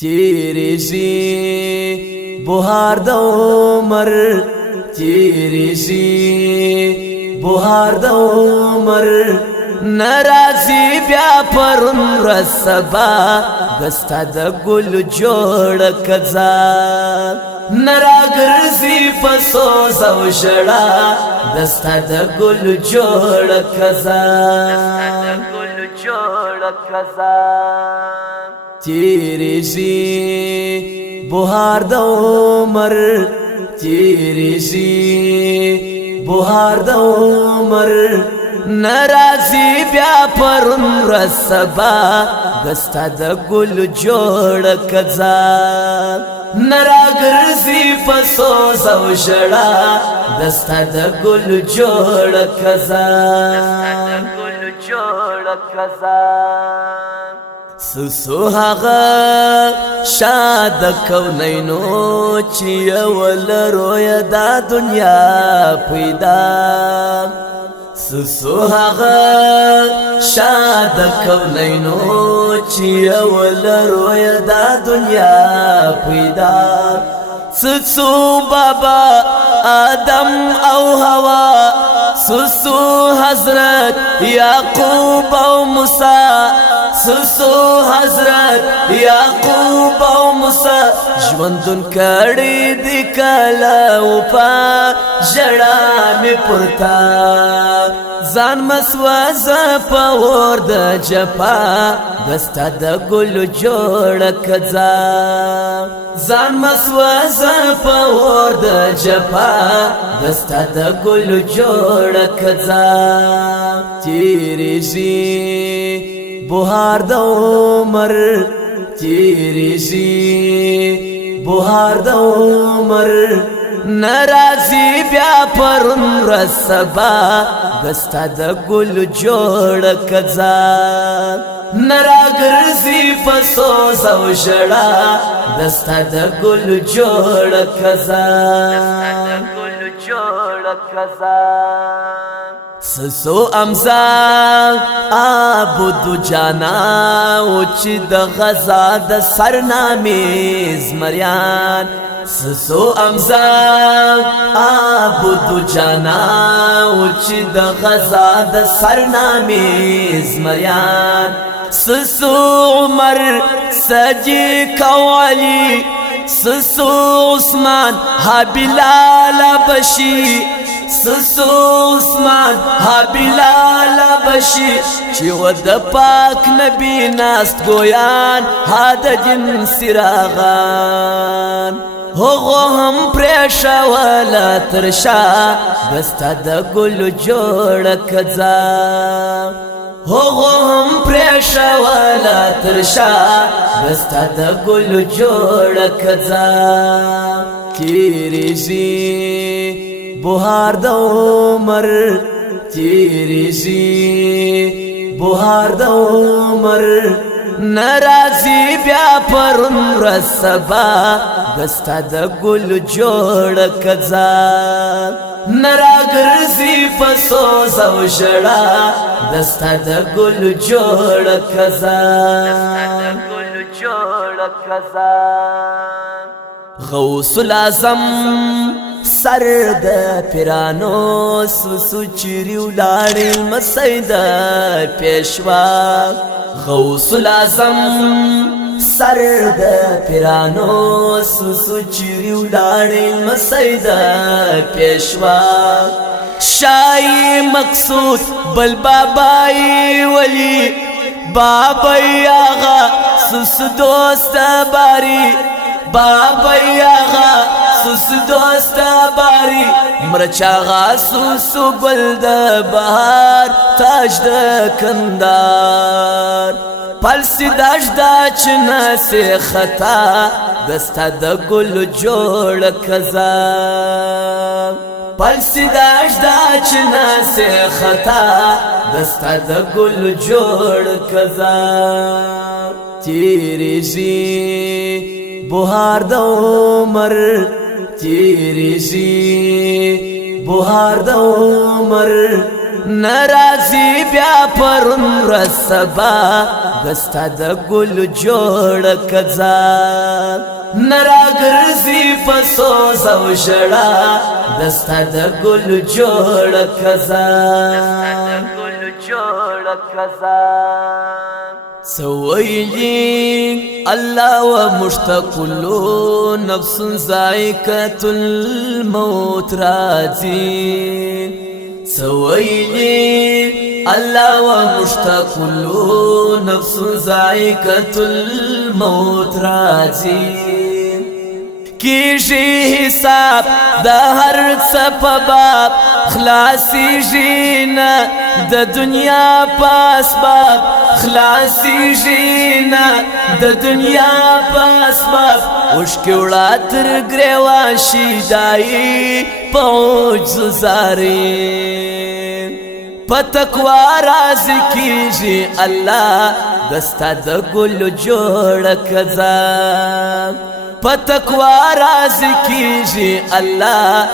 تیریږي بهار د عمر تیریږي بهار د عمر ناراضي بیا پرون رسبا دستا د ګل جوړ کزا نراګرځي پسوز او ژړا دستا د ګل جوړ کزا تیریږي بهار د عمر تیریږي بهار د عمر ناراضي بیا پرون رسبا دستا د ګل جوړ کزا نراګرځي پسوز او ژړا دستا د ګل جوړ کزا سسو هغه شاد کونینو چې اول رویا دا دنیا پیدا سسو هغه شاد کونینو چې اول رویا دا دنیا پیدا سسو بابا آدم او حوا سسو حضرت یعقوب او موسی سسو حضرت یعقوب او موسی ژوندون کړي دی کله او پا ژړا می پورتا ځان مسواز په ور د جپا دستا د ګل جوړ کزا ځان مسواز په ور د جپا دستا د ګل جوړ کزا تیریږي بهار د عمر تیریږي بهار د عمر ناراضي بیا پرون رسبا دستا د ګل جوړ کزا نراګرځي پسوز او ژړا دستا د ګل جوړ کزا سسو امزا عبدو جانا اوچی د غزا د سرنامی زمریان سسو امزا عبدو جانا اوچی د غزا د سرنامی زمریان سسو عمر سجی کولی سسو عثمان ها بلال بشی سسو عثمان ها بلال بشی چی و د پاک نبی ناست گویان ها د جن سراغان هغو هم پریشا ولا ترشا دستا د گل جوړ کزا هغو هم پریشا ولا ترشا دستا د گل جوړ کزا تیریږي بهار د عمر تیریږي بهار د عمر ناراضي بیا پرون رسبا دستا د ګل جوړ کزا نراګرځي پسوز او ژړا دستا د ګل جوړ کزا غوث الاعظم سر د پیرانو سسو چریو لاړې مسای د پېشوا غوث الاعظم سر د پیرانو سسو چریو لاړې مسای د پېشوا شای مقصود بل بابای ولی بابای آغا سس دوست باری بابای آغا سس دوست باری مرچاغا سسو گل د بهار تاج د کندار پلسی داش دا چنا سے خطا دستا د گل جوړ کزا پلسی داش دا چنا سے خطا دستا د گل جوړ کزا تیریږي بهار د عمر تیریږي بهار د عمر نرازی بیا پرون رسبا دستا د ګل جوړ کزا نراګرزی پسوز او ژړا دستا د ګل جوړ کزا سويلي الله ومشتاق نفس ذائقة الموت راځي سويلي الله ومشتاق نفس ذائقة الموت راځي کیږي حساب د هر څه په باب خلاصيږي نه د دنیا په اسباب خلاصيږي نه د دنیا په اسباب اوښکې وړه تر ګریوان شي دایي په عجز زاري په تقوا راضي کیږي الله دستا د ګل جوړ کزا په تقوا راضي کیږي الله